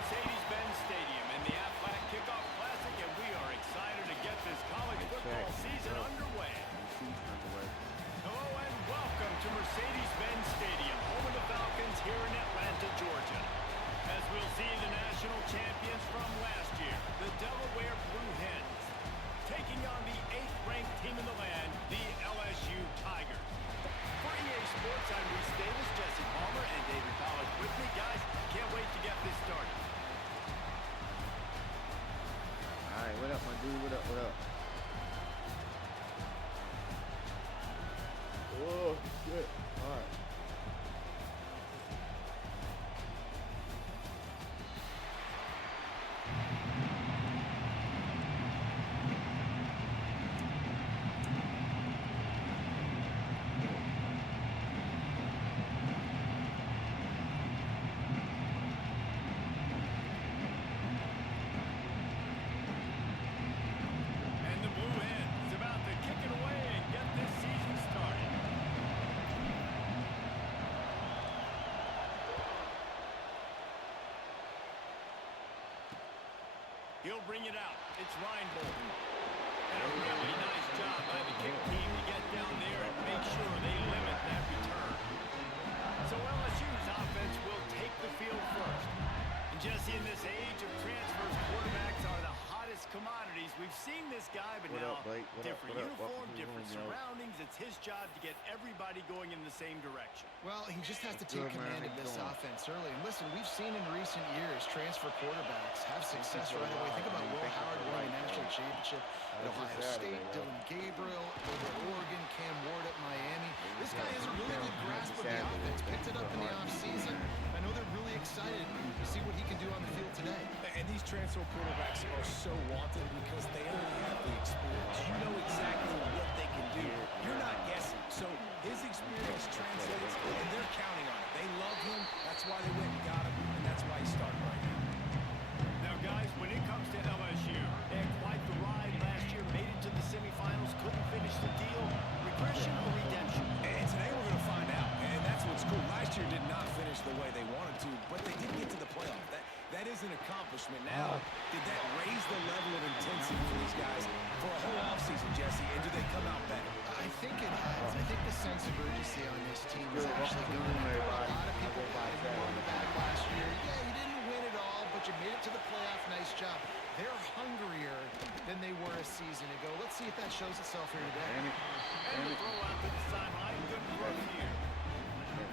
Mercedes-Benz Stadium in the Athletic Kickoff Classic, and we are excited to get this college football season underway. Hello and welcome to Mercedes-Benz Stadium, home of the Falcons here in Atlanta, Georgia. As we'll see the national champions from last year, the Delaware Blue Hens, taking on the 8th-ranked team in the land, the LSU Tigers. For EA Sports, I'm Reese Davis, Jesse Palmer, and David Collins with me. Guys, can't wait to get this started. All right, what up, my dude? What up, what up? Oh, shit. All right. He'll bring it out. It's Reinbold. And a really nice job by the kick team to get down there and make sure they limit that return. So LSU's offense will take the field first. And Jesse, in this age of transfers, quarterbacks are the hottest commodities. We've seen this guy, but now different uniform, different surroundings. It's his job to get everybody going in the same direction. Well, he just has to take command of this offense early. And listen, we've seen in recent years transfer quarterbacks have success right away. Think about Will Howard winning a national championship at Ohio State, Dylan Gabriel over at Oregon, Cam Ward at Miami. This guy has a really good grasp of the offense, picked it up in the offseason. I know they're really excited to see what he can do on the field today. And these transfer quarterbacks are so wanted because they already have the experience. You know exactly what they can do. You're not guessing. So his experience translates, and they're counting on it. They love him. That's why they went and got him, and that's why he's starting right now. Now, guys, when it comes to LSU, they had quite the ride last year, made it to the semifinals, couldn't finish the deal. Regression or redemption? And today we're going to find out, and that's what's cool. Last year did not finish the way they wanted to, but they did get to the playoff. That is an accomplishment. Now, did that raise the level of intensity for these guys for a whole offseason, Jesse, and do they come out better? I think it has. I think the sense of urgency on this team is actually going to a lot of people patting him on the back last year. Yeah, you didn't win it all, but you made it to the playoff. Nice job. They're hungrier than they were a season ago. Let's see if that shows itself here today. And the throw out to the sideline. Good throw here.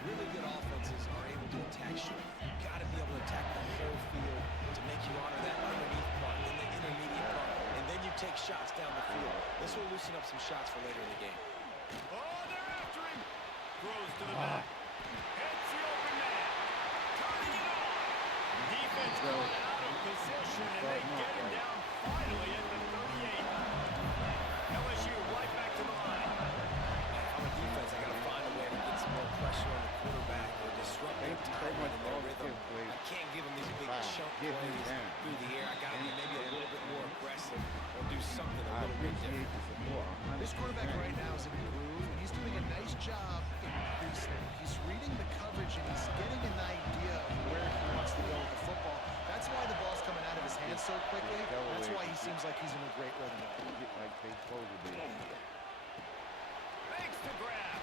Really good offenses are able to attack you. You've got to be able to attack the whole field to make you honor that underneath part, then the intermediate part, and then you take shots down the field. This will loosen up some shots for later in the game. Oh, they're after him. Throws to the back. Hits the open man. Turning it on. Defense going out of position, and they get him down finally at the 38. LSU right back to the line. On the defense, I got to find a way to get some more pressure on the quarterback or disrupt their timing and their rhythm. I can't give them these big chunk plays through the air. I got to be maybe a little bit more aggressive or do something a little bit different. This quarterback right now is in a groove, and he's doing a nice job increasing. He's reading the coverage, and he's getting an idea of where he wants to go with the football. That's why the ball's coming out of his hands so quickly. That's why he seems like he's in a great rhythm. Makes the grab.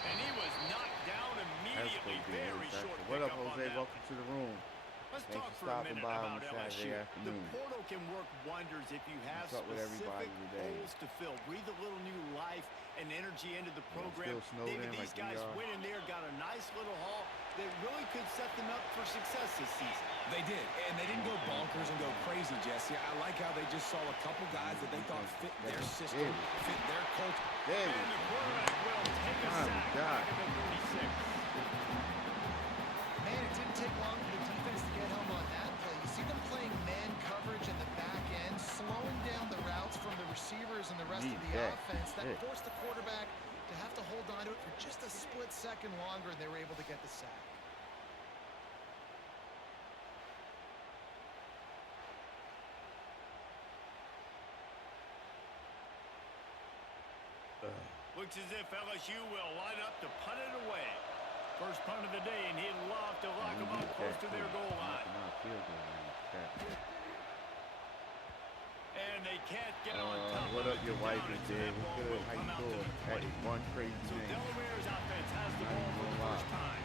And he was knocked down immediately. Very short What up, pickup on Jose? that. Welcome to the room. Let's Thanks talk for for a stopping minute by about on Saturday LSU. afternoon. The portal can work wonders if you have What's up with specific everybody today? holes to fill. Breathe a little new life and energy into the program. Still snowed Maybe in these like guys we are. went in there, got a nice little haul that really could set them up for success this season. They did, and they didn't go bonkers and go crazy, Jesse. I like how they just saw a couple guys that they thought fit their system, fit their culture. And the quarterback will take a sack back at the 36. Man, it didn't take long for the defense to get home on that play. You see them playing man coverage in the back end, slowing down the routes from the receivers and the rest of the offense. That forced the quarterback to have to hold on to it for just a split second longer, and they were able to get the sack. Looks as if LSU will line up to punt it away. First punt of the day, and he'd love to lock them up close to their goal line. And they can't get on top what of up, it. your wife is there? What's good? How you doing? That is one crazy So name. Delaware's offense has the ball for the first time.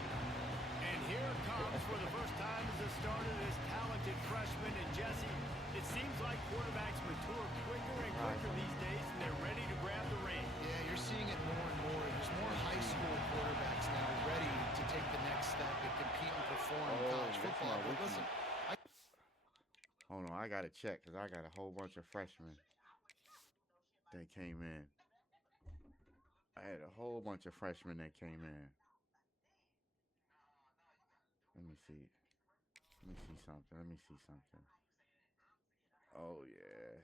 And here comes for the first time as the starter this talented freshman. And Jesse, it seems like quarterbacks mature quicker and quicker these days, and they're ready to grab the reins. Yeah, you're seeing it more and more. There's more high school quarterbacks now ready to take the next step and compete and perform in college football. But listen, hold on, I gotta check because I got a whole bunch of freshmen that came in. I had a whole bunch of freshmen that came in. Let me see. Let me see something. Let me see something. Oh, yeah.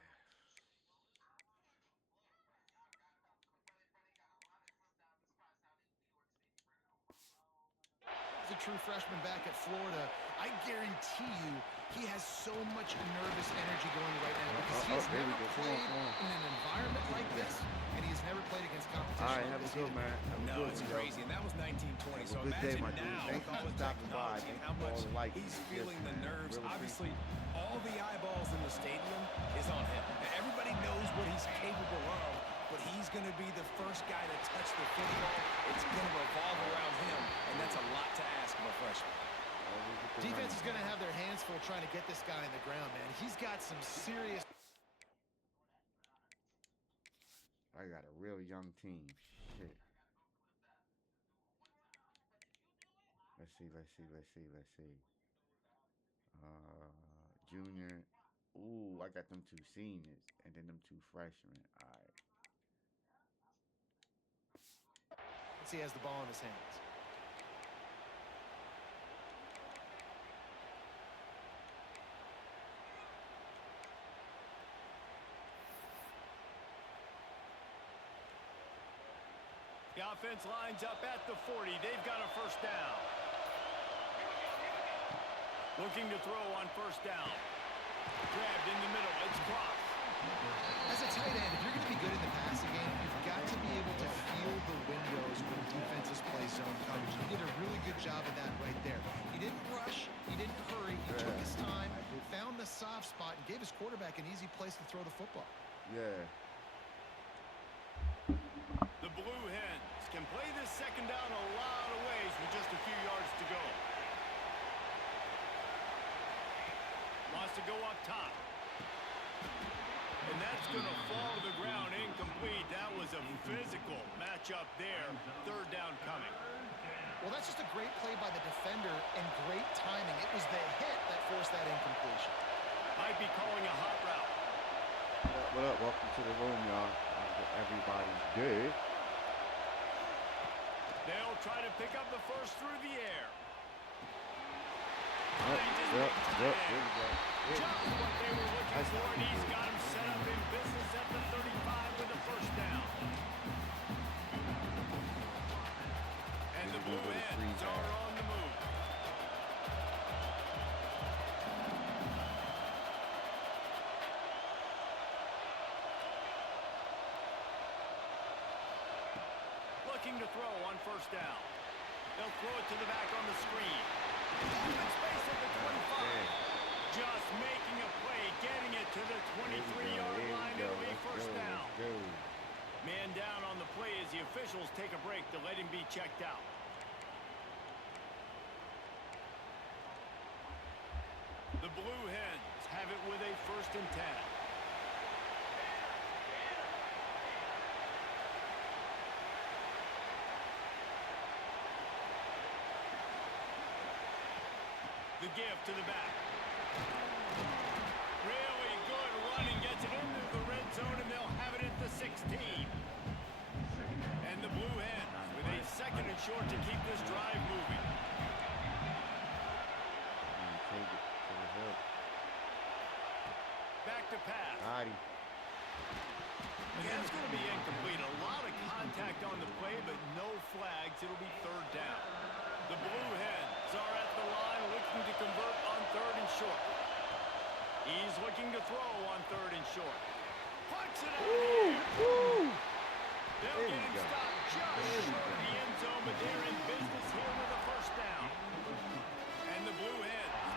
a true freshman back at Florida. I guarantee you he has so much nervous energy going right now because he has never played in an environment like this, and he has never played against competition. All right, have a good, man. No, it's crazy, and that was 1920. So imagine now with all the technology and how much he's feeling the nerves. Obviously, all the eyeballs in the stadium is on him. Everybody knows what he's capable of, but he's going to be the first guy to touch the football. It's going to revolve around him, and that's a lot to ask of a freshman. Defense is going to have their hands full trying to get this guy in the ground, man. He's got some serious... I got a real young team. Shit. Let's see. Junior. Ooh, I got them 2 seniors and then them 2 freshmen. All right. Let's see, he has the ball in his hands. The offense lines up at the 40. They've got a first down. Looking to throw on first down. Grabbed in the middle. It's crossed. As a tight end, if you're going to be good in the passing game, you've got to be able to feel the windows when defenses play zone coverage. He did a really good job of that right there. He didn't rush. He didn't hurry. He took his time, found the soft spot, and gave his quarterback an easy place to throw the football. Yeah. The Blue Hens can play this second down a lot of ways with just a few yards to go. Wants to go up top. And that's going to fall to the ground incomplete. That was a physical matchup there. Third down coming. Well, that's just a great play by the defender and great timing. It was the hit that forced that incompletion. Might be calling a hot route. What up? Welcome to the room, y'all. Everybody's good. They'll try to pick up the first through the air. Yep, there we go. Just what they were looking for, and he's got him set up in business at the 35 with a first down. And the Blue Hens are on the move. Looking to throw on first down. They'll throw it to the back on the screen. Open space at the 25. Just making a play, getting it to the 23-yard line. It'll be first down. Man down on the play as the officials take a break to let him be checked out. The Blue Hens have it with a 1st and 10. The give to the back. Really good running, gets it into the red zone, and they'll have it at the 16. And the Blue Hens with a 2nd and short to keep this drive moving. Take it to the hill. Back to pass. Yeah, it's going to be incomplete. A lot of contact on the play, but no flags. It'll be 3rd down. The Blue Hens are at the line looking to convert on 3rd and short. He's looking to throw on 3rd and short. Puts it out of the air. They'll get him stopped just short of the end zone, but they're in business here with a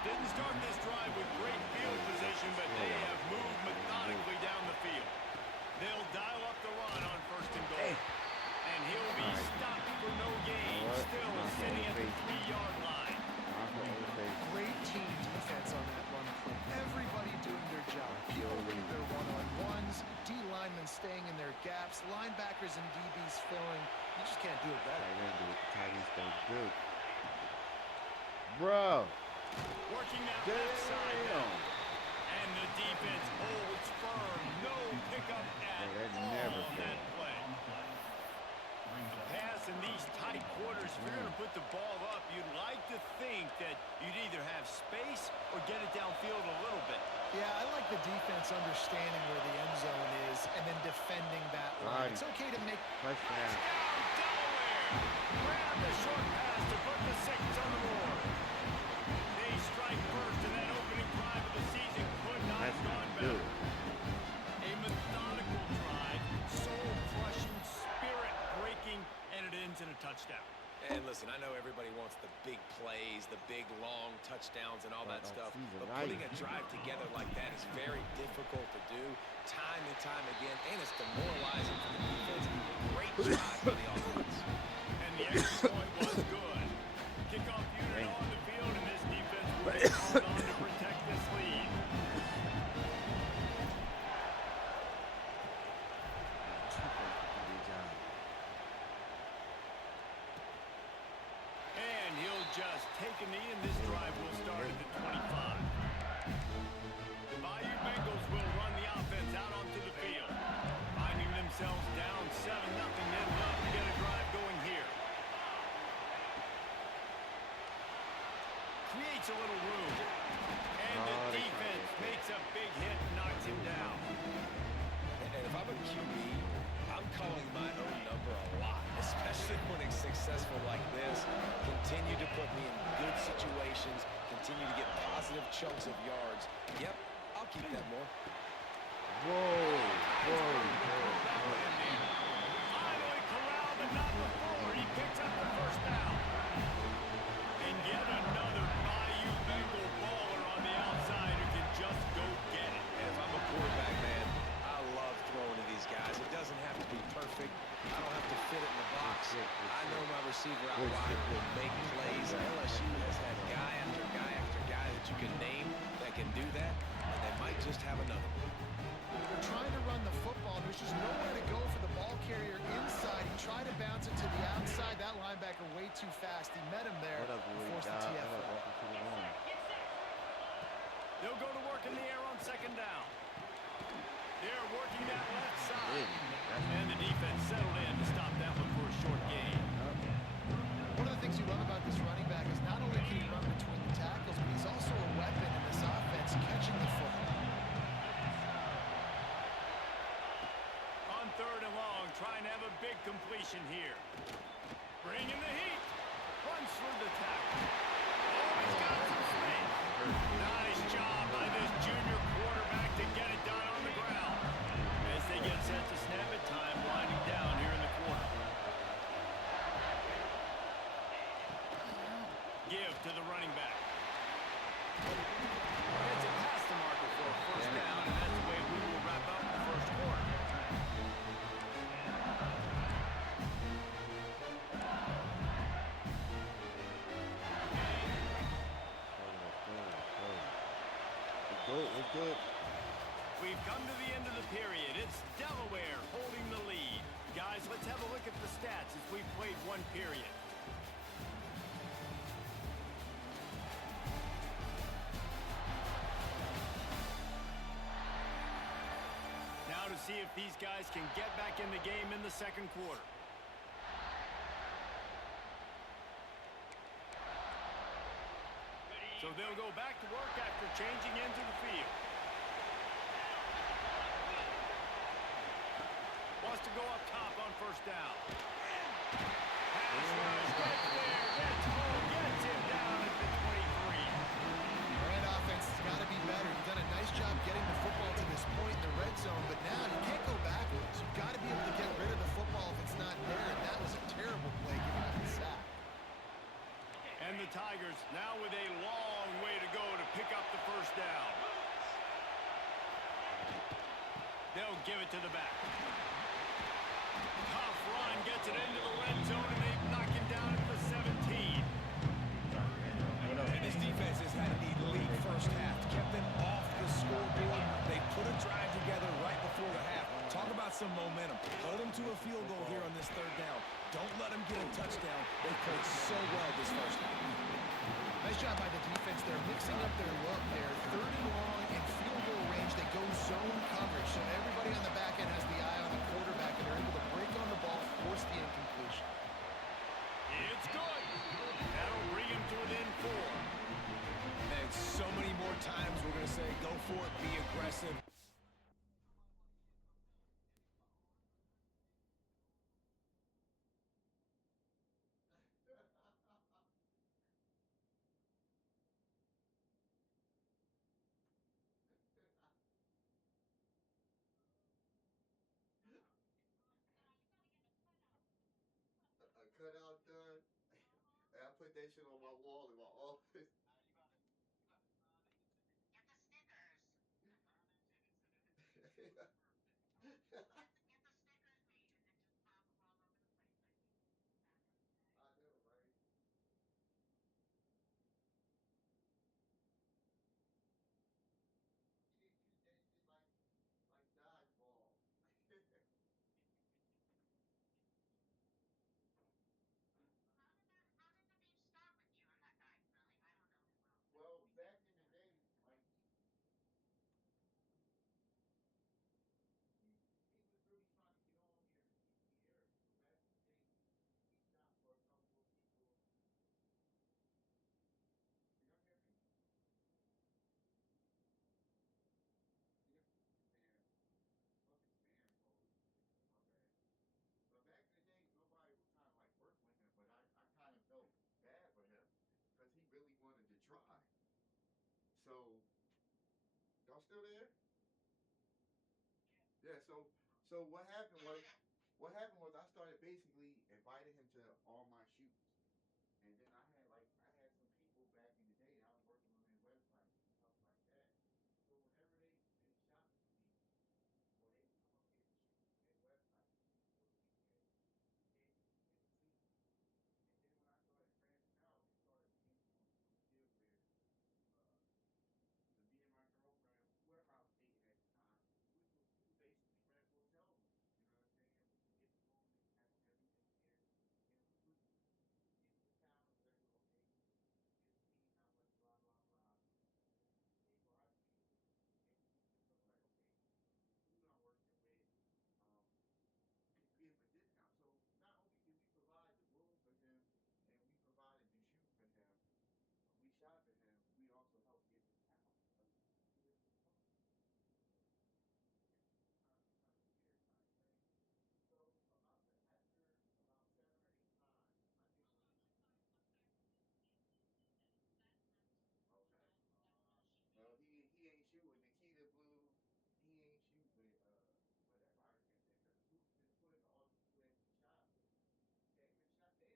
Didn't start this drive with great field position, but they have moved methodically down the field. They'll dial up the run on 1st and goal. And he'll be stopped for no gain. Still sitting at the 3-yard line. Great team defense on that run play. Everybody doing their job. People winning their one-on-ones. D-linemen staying in their gaps. Linebackers and DBs filling. You just can't do it better. Titans stay good. Bro. Working that left side now. And the defense holds firm. No pickup at all on that play. The pass in these tight quarters, if you're going to put the ball up, you'd like to think that you'd either have space or get it downfield a little bit. Yeah, I like the defense understanding where the end zone is and then defending that line. It's okay to make... Touchdown, Delaware! Grab the short pass to put the 6 on the board. They strike first in that opening drive of the season. Could not have gone better. A methodical drive, soul-crushing, spirit-breaking, and it ends in a touchdown. And listen, I know everybody wants the big plays, the big, long touchdowns and all that stuff, but putting a drive together like that is very difficult to do time and time again, and it's demoralizing for the defense. Great drive by the offense. And the extra point was good. Kickoff unit on the field, and this defense will hold on to protect this lead. And he'll just take a knee, and this drive will start at the 25. The Bayou Bengals will run the offense out onto the field, finding themselves down 7-0. They'd love to get a drive going here. Creates a little room, and the defense makes a big hit and knocks him down. And if I'm a QB, I'm calling my own number a lot, especially when it's successful like this. Continue to put me in good situations, continue to get positive chunks of yards. Yep, I'll keep that more. Finally corralled, but not before. He picks up the 1st down. And yet another Bayou Bengal baller on the outside who can just go get it. And if I'm a quarterback, man, I love throwing to these guys. It doesn't have to be perfect. I don't have to fit it in the box. I know my receiver out wide will make plays. LSU has had guy after guy after guy that you can name that can do that, and they might just have another one. They're trying to run the football. There's just nowhere to go for the ball carrier inside. He tried to bounce it to the outside. That linebacker way too fast. He met him there and forced the TFL. They'll go to work in the air on 2nd down. They're working that left side. And the defense settled in to stop that one for a short gain. One of the things you love about this running back is not only can he run between the tackles, but he's also a weapon in this offense, catching the football. On 3rd and long, trying to have a big completion here. Bringing the heat. Runs through the tackle. Oh, he's got some space. Nice job by this junior quarterback to get it done on the ground. As they get set to snap it, time winding down here in the quarter. Give to the running back. It's a pass to marker for a 1st down, and that's the way we will wrap up the 1st quarter. It's good. We've come to the end of the period. It's Delaware holding the lead. Guys, let's have a look at the stats as we've played 1 period. Now to see if these guys can get back in the game in the 2nd quarter. So they'll go back to work after changing into the field. Wants to go up top on 1st down. Pass rush, gets there, gets home, gets him down at the 23. Grand offense has got to be better. You've done a nice job getting the football to this point in the red zone, but now you can't go backwards. You've got to be able to get rid of the football if it's not there, and that was a terrible play giving up the sack. And the Tigers now with a long way to go to give it to the back. Tough run, gets it into the red zone, and they knock him down at the 17. And this defense has had an elite first half. Kept them off the scoreboard. They put a drive together right before the half. Talk about some momentum. Hold them to a field goal here on this third down. Don't let them get a touchdown. They played so well this first half. Nice job by the defense. They're mixing up their look there. Third and long in field goal range. They go zone coverage. So everybody on the back end has the eye on the quarterback, and they're able to break on the ball, force the incompletion. It's good. That'll bring him to within 4. And so many more times we're going to say, go for it, be aggressive. A cutout done. And I put that shit on my wall in my office. I know, right? You shoot that shit like dodgeball. Well, back in the day, like he was really trying to get on here in the DC area. So back in the day, he shot for a couple of people. Can y'all hear me? Yeah. Man, fucking fan calling and shit. My bad. But back in the day, nobody would kind of like work with him, but I kind of felt bad for him because he really wanted to try. So, y'all still there? Yeah. So what happened was I started basically inviting him to all my shoots, and then I had some people back in the day. I was working on their websites and stuff like that. So whenever they shot with me, or they would come up here to shoot their website for the weekend, they get to see me. And then when I started branching out and started being on a deal where uh, me and my girlfriend, whoever I was dating at the time, we would basically rent hotel rooms. You know what I'm saying? We would get the room and have everything here, and we would get the calendar. Okay, this week how much blah blah blah, and we would pay for our meals, and we would just like, okay, the food I'm working with, um, give him a discount. So not only did we provide the room for him, and we provided the shoot for him, when we shot for him, we also helped get his house. Like we lived in apartments. Yeah, kind of weird kind of thing. So after about 7 or 8 times, I get with okay. No, he ain't shooting. Nikita Blue, he ain't shooting with whatever. I can't think because Luke been putting all the people that he shot with.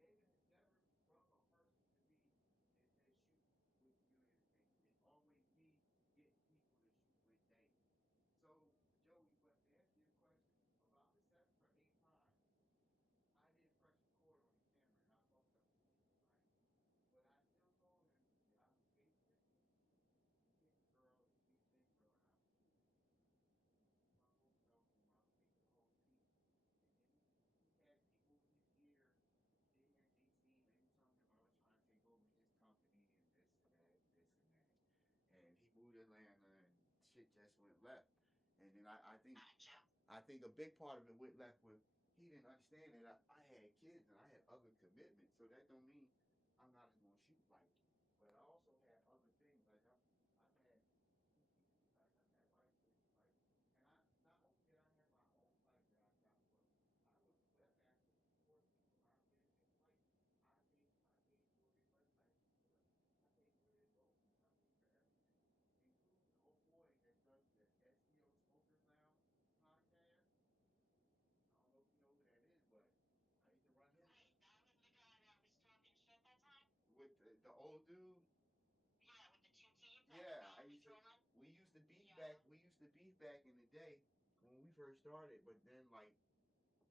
David has never brought a person to me and said shoot with you and it's always me getting people to shoot with David. So Joey, but to answer your question, about the 7 or 8 times, I didn't press record on the camera and I fucked up the movie, right? But I still told him that I was waiting for him to pick a girl, to meet this girl, and I was waiting for him in my hotel room. I was waiting the whole week. And then he had people in his ear here in DC, they were telling him I was trying to take over his company and this and that and this and that. And he moved to Atlanta and shit just went left. And then I think a big part of it went left with he didn't understand that I had kids and I had other commitments. So that don't mean I'm not gonna shoot like you. But I also had other things like I had PPE, like I had rifles, like, and I not only did I have my own fight that I shot for, I was a webmaster for 4 people out there in their flight. I paid for their websites and stuff. I paid for their logos. I paid for everything, including the old boy that does the SEO Smokers Lounge podcast. I don't know if you know who that is, but I used to run his. Wait, that was the guy that was talking shit that time? With the old dude. Yeah, with the two teeth. Yeah, I used to. We used to beef back. We used to beef back in the day first started, but then like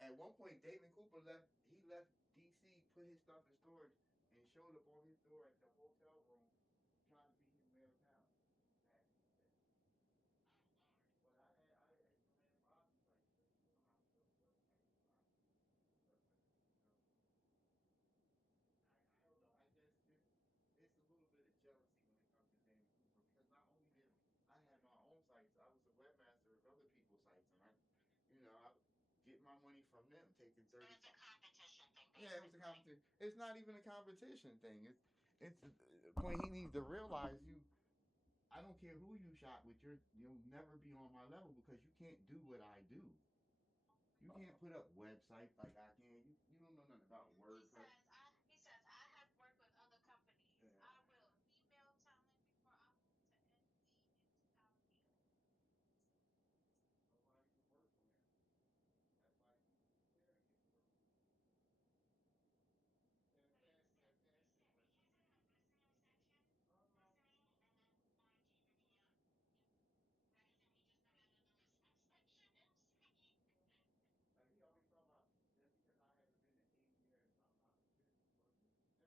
at one point, David Cooper left. He left DC, put his stuff in storage, and showed up on his door at the hotel room, trying to be his mail town. Back in the day. But I you know, man, Bobby's like, you know how Phil like Bobby. But you know, I don't know. I just it's a little bit of jealousy when it comes to Danny Cooper because not only did I had my own sites, I was a webmaster of other people's sites, and I get my money from them, taking 30. It's a competition thing. Yeah, it was a competition. It's not even a competition thing. It's a point he needs to realize you. I don't care who you shot with. You'll never be on my level because you can't do what I do. You can't put up websites like I can. You don't know nothing about WordPress. He says I have worked with other companies. Yeah. I will email talent before I moved to NC in 2008. Nobody can work for him. That's why he scared to get to work. And So fast, he that said fast he work. is in the listening section, listening, and then replying to your DM. Right? Isn't he just the head of the listening section, MC? Like he always talk about just because I haven't been to 8 years,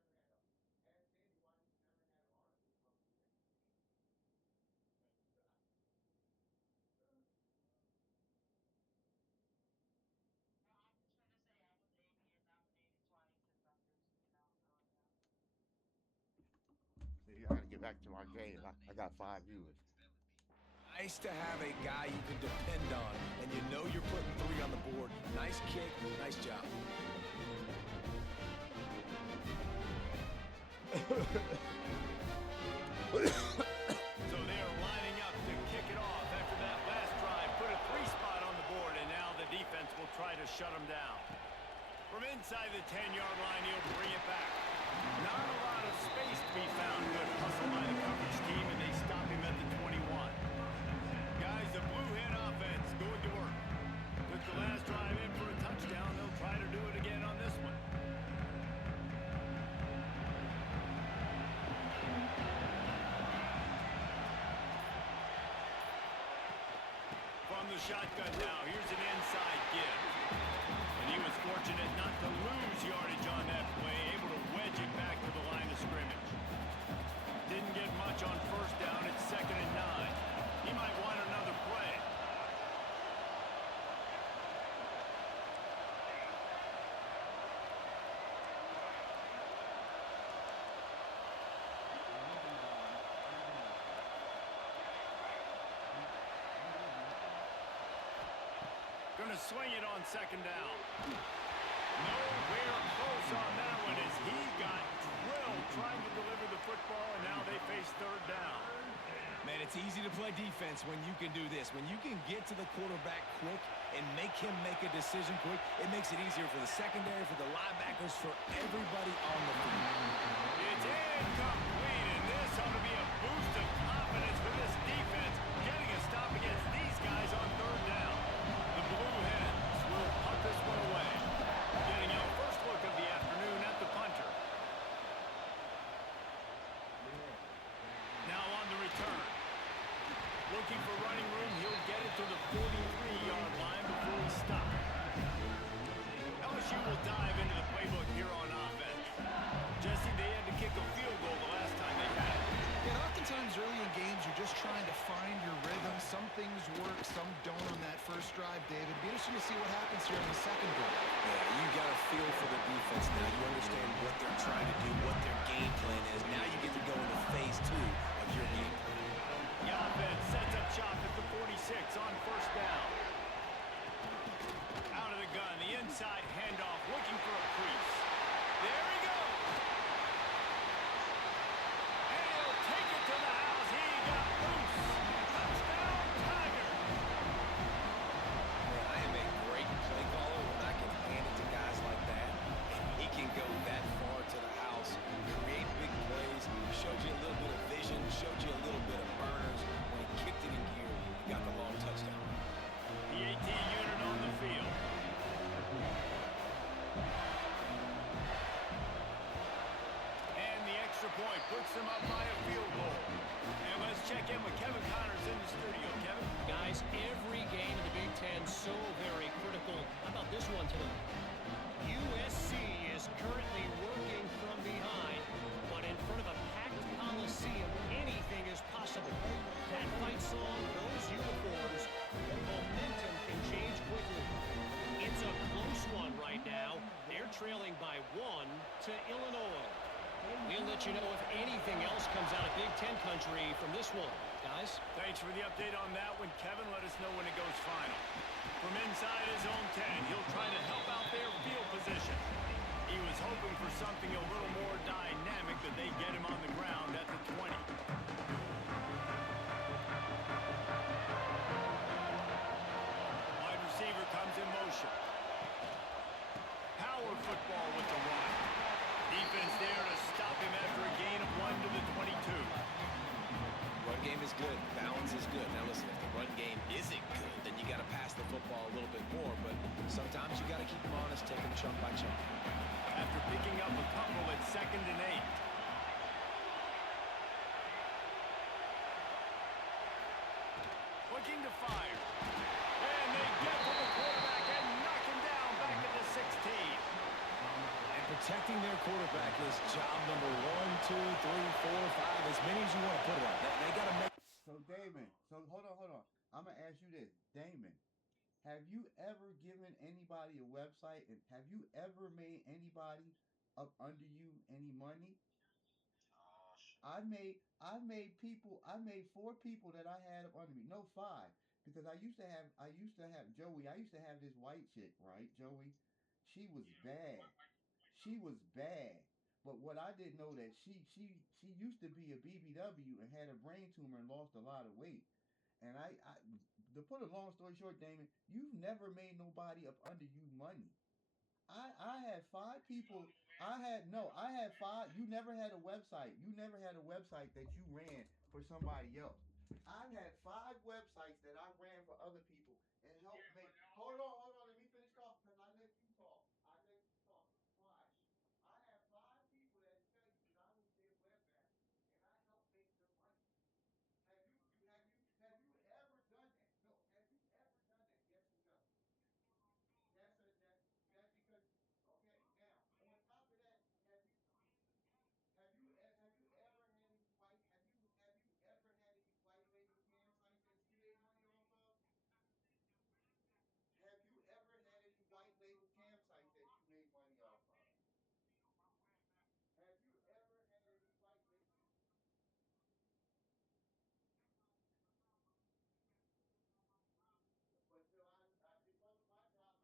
I'm not officially working. He never had a ask Danny why he never had an article published in 8 years. No, I'm just gonna say I was ABN nominated twice since I'm just, going down. See, I gotta get back to my game. I got 5 viewers. Nice to have a guy you can depend on, and you know you're putting 3 on the board. Nice kick, nice job. So they are lining up to kick it off after that last drive. Put a 3 spot on the board, and now the defense will try to shut them down. From inside the 10-yard line, he'll bring it back. Not a lot of space to be found. Good hustle by the coverage team, and they stop him at the 21. Guys, the Blue Hen offense going to work. Took the last drive in for a touchdown. They'll try to do it again on this one. From the shotgun now, here's an inside give. And he was fortunate not to lose yardage on that play, able to wedge it back to the line of scrimmage. Didn't get much on first down. It's 2nd and 9. He might want another play. Gonna swing it on 2nd down. Nowhere close on that one as he got drilled trying to deliver the football, and now they face 3rd down. Man, it's easy to play defense when you can do this. When you can get to the quarterback quick and make him make a decision quick, it makes it easier for the secondary, for the linebackers, for everybody on the field. It's incomplete, and this ought to be a boost of confidence for this defense, getting a stop against these guys on 3rd down. The Blue Hens will punt this one away. Getting our first look of the afternoon at the punter. Now on the return. Looking for running room, he'll get it to the 43-yard line before he stops. LSU will dive into the playbook here on offense. Jesse, they had to kick a field goal the last time they had it. And oftentimes early in games, you're just trying to find your rhythm. Some things work, some don't on that first drive, David. Be interesting to see what happens here in the second drive. Yeah, you got a feel for the defense now. You understand what they're trying to do, what their game plan is. Now you get to go into phase 2 of your game plan. The offense sets up shop at the 46 on 1st down. Out of the gun, the inside handoff, looking for a crease. There he goes. And he'll take it to the house. He got loose. Touchdown, Tigers. Man, I am a great play caller when I can hand it to guys like that. He can go that far to the house, create big plays, showed you a little bit of vision, showed you a little bit of burners. When he kicked it in gear, he got the long touchdown. The 18 unit on the field. And the extra point puts them up by a field goal. And let's check in with Kevin Connors in the studio. Kevin? Guys, every game in the Big Ten so very critical. How about this one tonight? USC is currently working from behind, but in front of a packed Coliseum, anything is possible. That fight song, those uniforms, momentum can change quickly. It's a close one right now. They're trailing by 1 to Illinois. We'll let you know if anything else comes out of Big Ten country from this one. Guys? Thanks for the update on that one, Kevin. Let us know when it goes final. From inside his own 10, he'll try to help out their field position. He was hoping for something a little more dynamic, but they get him on the ground at the 20. Wide receiver comes in motion. Power football with the run. Defense there to stop him after a gain of 1 to the 22. Run game is good. Balance is good. Now listen, if the run game isn't good, then you got to pass the football a little bit more. But sometimes you got to keep them honest, take them chunk by chunk. After picking up a couple at 2nd and 8. Looking to fire. And they get to the quarterback and knock him down back at the 16. And protecting their quarterback is job number 1, 2, 3, 4, 5, as many as you want to put it on. They got to make. So Damon, hold on. I'm gonna ask you this, Damon. Have you ever given anybody a website, and have you ever made anybody up under you any money? I made 4 people that I had up under me. No, 5, because I used to have Joey. I used to have this white chick, right? Joey. She was bad. But what I didn't know that she used to be a BBW and had a brain tumor and lost a lot of weight. And I to put a long story short, Damon, you've never made nobody up under you money. I had 5 people. I had 5. You never had a website. You never had a website that you ran for somebody else. I've had 5 websites that I ran for other people and helped make. Hold on. Let me finish talking because I let you talk. Quiet. I have 5 people that tell you that I was their webmaster and I helped make them money. Have you ever done that? No. Have you ever done that? Yes or no? That's because. Okay. Now, on top of that, have you ever had any white label campsites that you made money off of? Have you ever had any white label campsites that you made money off of? Have you ever had any white label? But no, it wasn't my job either. But I learned it because I wanted to make money. That wasn't my job either.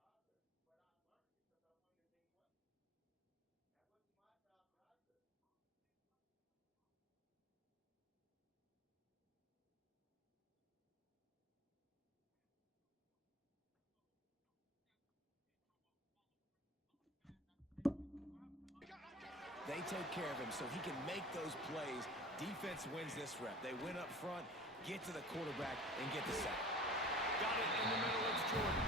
They take care of him so he can make those plays. Defense wins this rep. They win up front, get to the quarterback, and get the sack. Got it in the middle. It's Jordan.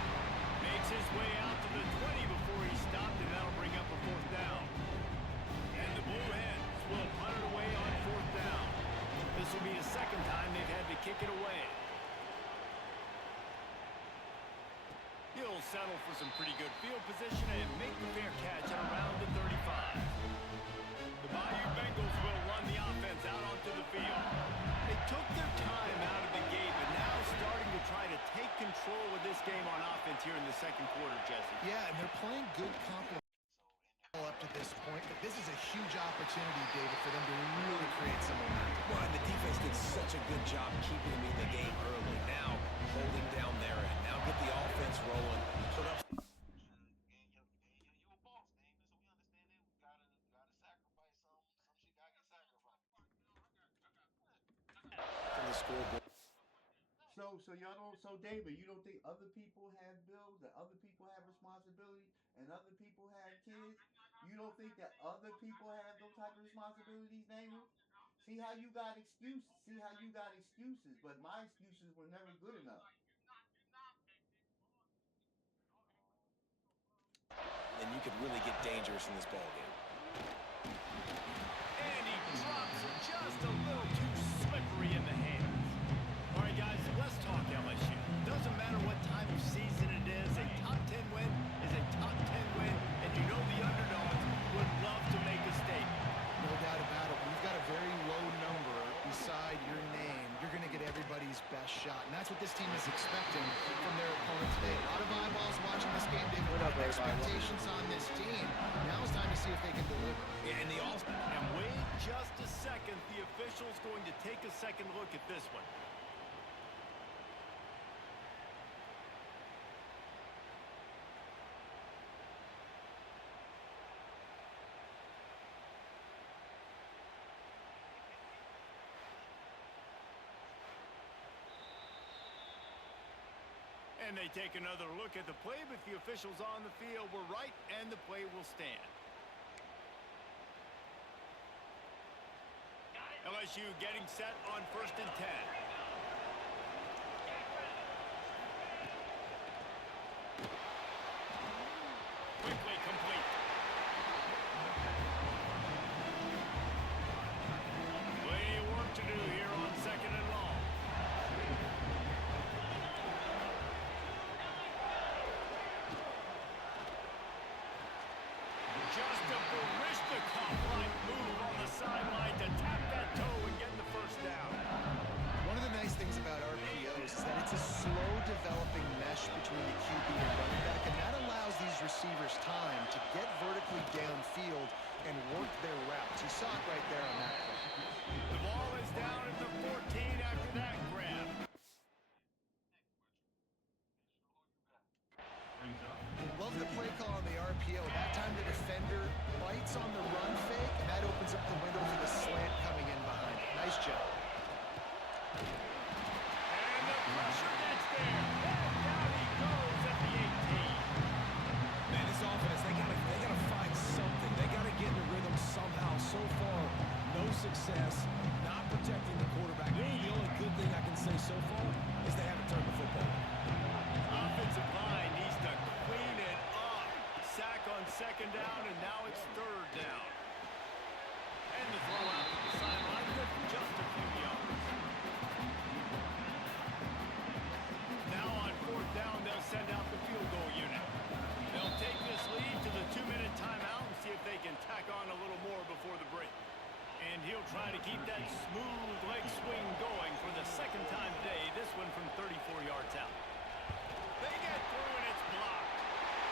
Makes his way out to the 20 before he stopped, and that'll bring up a 4th down. And the Blue Hens will punt it away on 4th down. This will be the 2nd time they've had to kick it away. He'll settle for some pretty good field position and make the fair catch at around the 35. The Bayou Bengals will run the offense out onto the field. They took their time out of the gate, but now starting to try to take control of this game on offense here in the 2nd quarter, Jesse. Yeah, and they're playing good complement up to this point, but this is a huge opportunity, David, for them to really create some momentum. Well, and the defense did such a good job keeping him in the game early. Now, holding down their end. Now get the offense rolling. Put up. From the scoreboard. So y'all don't. So David, you don't think other people have bills, that other people have responsibility, and other people have kids? You don't think that other people have those type of responsibilities, Damon? See how you got excuses. But my excuses were never good enough. Then you could really get dangerous in this ballgame. And he drops it just a little too slippery in the hands. All right, guys, let's talk LSU. doesn't matter what time of season it is, a top 10 win is a top 10 win, and you know the underdogs would love to make a statement. No doubt about it. When you've got a very low number beside your name, you're going to get everybody's best shot. And that's what this team is expecting from their opponent today. A lot of eyeballs watching this game. They've got expectations on this team. Now it's time to see if they can deliver. Yeah, and wait just a second. The official's going to take a second look at this one. And they take another look at the play, but the officials on the field were right, and the play will stand. LSU getting set on 1st and 10. Quickly complete. Plenty of work to do here on 2nd and long. Just a Barishnikov-like move on the sideline to tap that toe and get the first down. One of the nice things about RPOs is that it's a slow developing mesh between the QB and running back, and that allows these receivers time to get vertically downfield and work their routes. You saw it right there on that play. The ball is down at the 14 after that grab. Love the play call on the RPO. That time the defender bites on the run fake, and that opens up the window for the slant coming in behind it. Nice job. And the pressure gets there. And down he goes at the 18. Man, this offense, they gotta find something. They gotta get in the rhythm somehow. So far, no success, not protecting the quarterback. Really, the only good thing I can say so far is they haven't turned the football. Offensive line needs to clean it up. Sack on 2nd down, and now it's 3rd down. And the throw out to the sideline for just a few yards. Now on 4th down, they'll send out the field goal unit. They'll take this lead to the 2-minute timeout and see if they can tack on a little more before the break. And he'll try to keep that smooth leg swing going for the 2nd time today, this one from 34 yards out. They get through and it's blocked.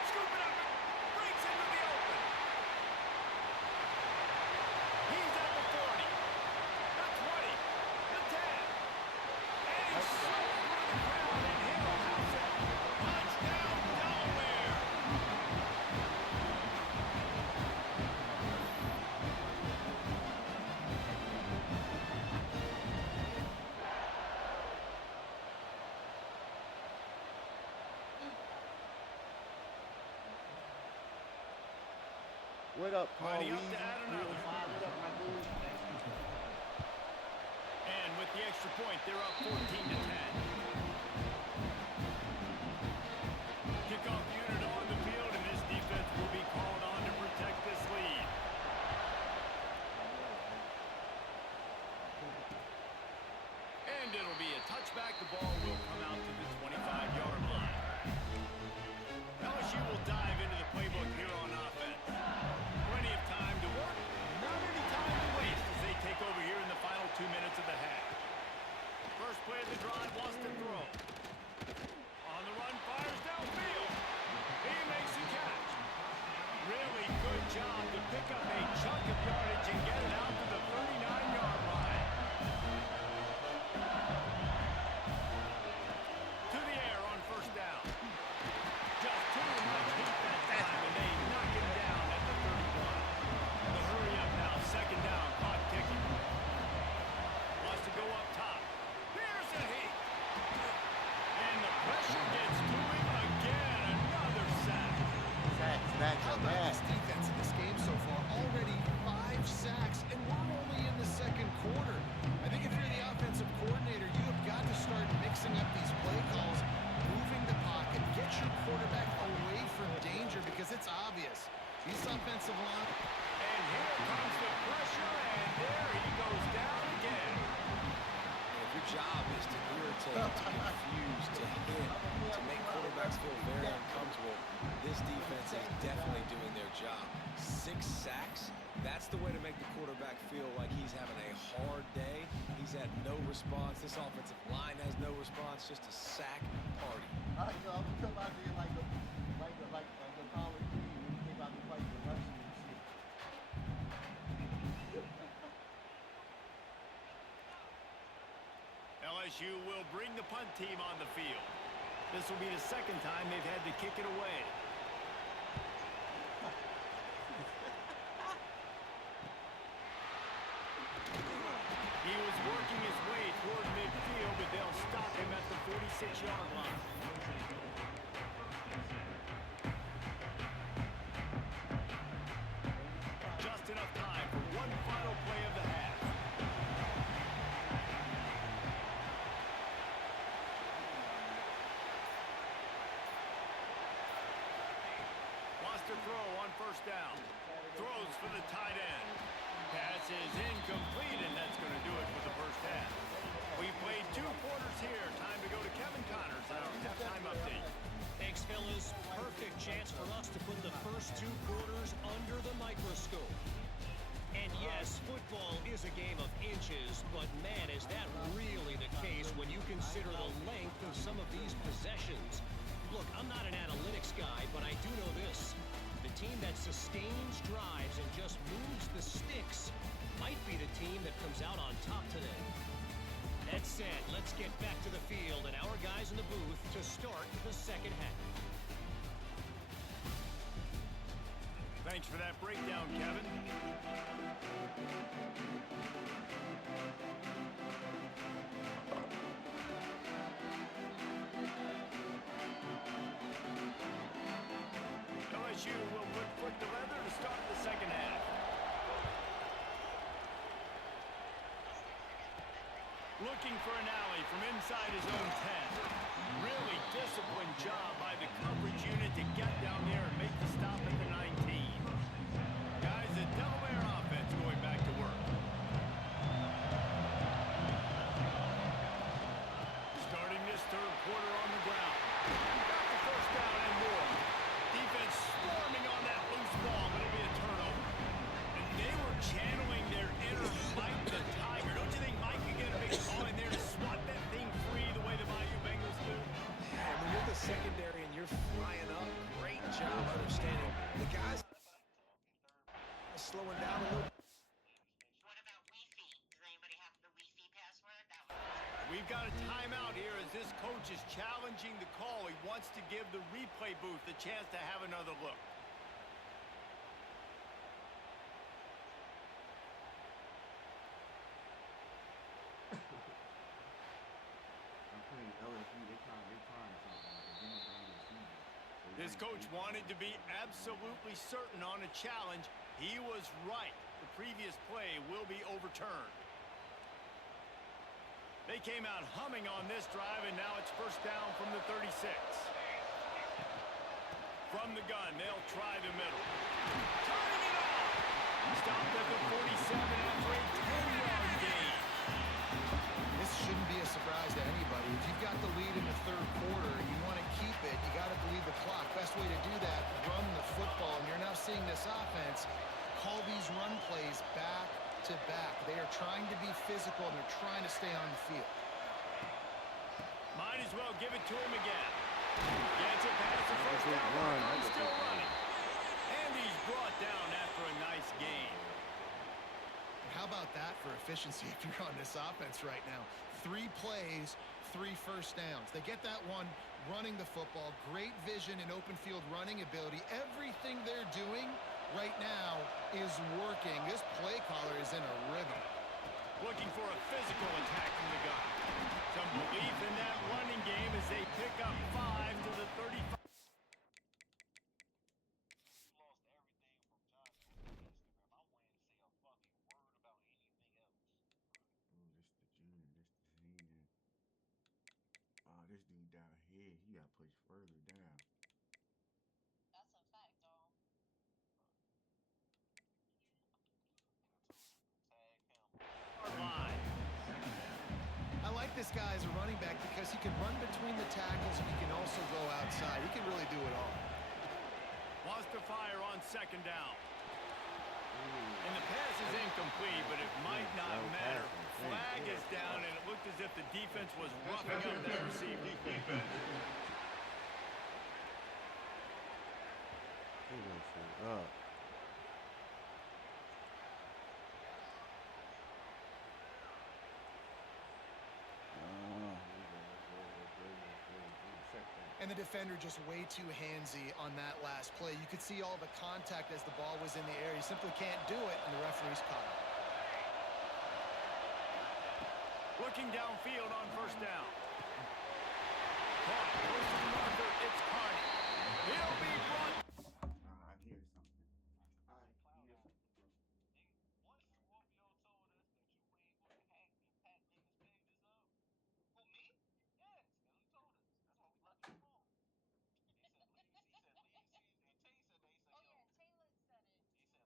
Scoop it up and breaks into the open. He's at the 40, the 20, the 10. And he's slipped through the crowd and he'll house it. Touchdown, Delaware. What up, Paul? Ready up to add another. What up, my dude? And with the extra point, they're up 14 to 10. Kickoff unit on the field, and this defense will be called on to protect this lead. And it'll be a touchback. The ball will come out to the 25-yard line. LSU will dive into the playbook here on offense. Plenty of time to work, not any time to waste as they take over here in the final 2 minutes of the half. First play of the drive wants to throw. On the run, fires downfield. He makes the catch. Really good job to pick up a chunk of yardage and get it out to the 39-yard line. To the air on 1st down. Just too much heat that time, and they knock him down at the 31. The hurry up now, 2nd down, clock ticking. Wants to go up top. Here's the heat. And the pressure gets to him again. Another sack. How about this defense in this game so far? Already 5 sacks, and we're only in the 2nd quarter. I think if you're the offensive coordinator, you have got to start mixing up these play calls, moving the pocket, get your quarterback away from danger because it's obvious. These offensive line. And here comes the pressure, and there he goes down again. If Your job is to irritate, to confuse, to hit, to make quarterbacks feel very uncomfortable. This defense is definitely doing their job. 6 sacks, that's the way to make the quarterback feel like he's having a hard day. He's had no response. This offensive line has no response, just a sack party. I'm gonna come out there like the college team when you came out to fight the Russians and shit. LSU will bring the punt team on the field. This will be the second time they've had to kick it away. He was working his way toward midfield, but they'll stop him at the 46-yard line. Just enough time for one final play of the half. Wants to throw on first down. Throws for the tight end. Pass is incomplete, and that's going to do it for the first half. We played 2 quarters here. Time to go to Kevin Connors on our halftime update. Thanks, fellas. Perfect chance for us to put the first 2 quarters under the microscope. And yes, football is a game of inches, but man, is that really the case when you consider the length of some of these possessions. Look, I'm not an analytics guy, but I do know this. The team that sustains drives and just moves the sticks might be the team that comes out on top today. That said, let's get back to the field and our guys in the booth to start the second half. Thanks for that breakdown, Kevin. LSU will put foot to leather to start the second half. Looking for an alley from inside his own 10. Really disciplined job by the coverage unit to get down there and make the stop at the 19. Guys, the Delaware offense going back to work. Starting this third quarter on the ground. Got the first down and more. Defense swarming on that loose ball, but it'll be a turnover. And they were channeling their inner Mike the Tiger. Don't you think Mike could get a big ball in there to swat that thing free the way the Bayou Bengals do? And when you're the secondary and you're flying up, great job understanding. The guys slowing down a little. What about Wi-Fi? Does anybody have the Wi-Fi password? We've got a timeout here as this coach is challenging the call. He wants to give the replay booth a chance to have another look. I'm playing LSU. They trying something. This coach wanted to be absolutely certain on a challenge. He was right. The previous play will be overturned. They came out humming on this drive, and now it's first down from the 36. From the gun, they'll try the middle. Turning it off! Stopped at the 47 after a 10-yard gain. This shouldn't be a surprise to anybody. If you've got the lead in the third quarter and you want to keep it, you got to bleed the clock. Best way to do that, run the football. And you're now seeing this offense call these run plays back to back. They are trying to be physical, and they're trying to stay on the field. Might as well give it to him again. Gets it past the first down marker. He's still running. And he's brought down after a nice gain. How about that for efficiency if you're on this offense right now? 3 plays, 3 first downs. They get that one running the football. Great vision and open field running ability. Everything they're doing right now is working. This play caller is in a rhythm. Looking for a physical attack from the gun. Some belief in that running game as they pick up 5 to the 35. Lost everything from John Instagram. I wanted to say a fucking word about anything else. Oh, this the junior. This the senior. Oh, this dude down here, he got pushed further down. That's a fact, dog. Line. I like He can run between the tackles, and he can also go outside. He can really do it all. Wants to fire on second down. And the pass is incomplete, but it might not matter. Flag is down, and it looked as if the defense was roughing up that receiver. And the defender just way too handsy on that last play. You could see all the contact as the ball was in the air. He simply can't do it, and the referee's caught him. Looking downfield on first down. Caught close to the marker. It's Carney. He'll be brought. I hear something. I hear something, bro. Once Scorpio told us that you ain't gonna hack and pat niggas' pages up. Who, me? Yes, that's what he told us. That's why we left him alone. He said, leave Caesar. And Tay said that. He said, Oh, yo. yeah, Taylor said it.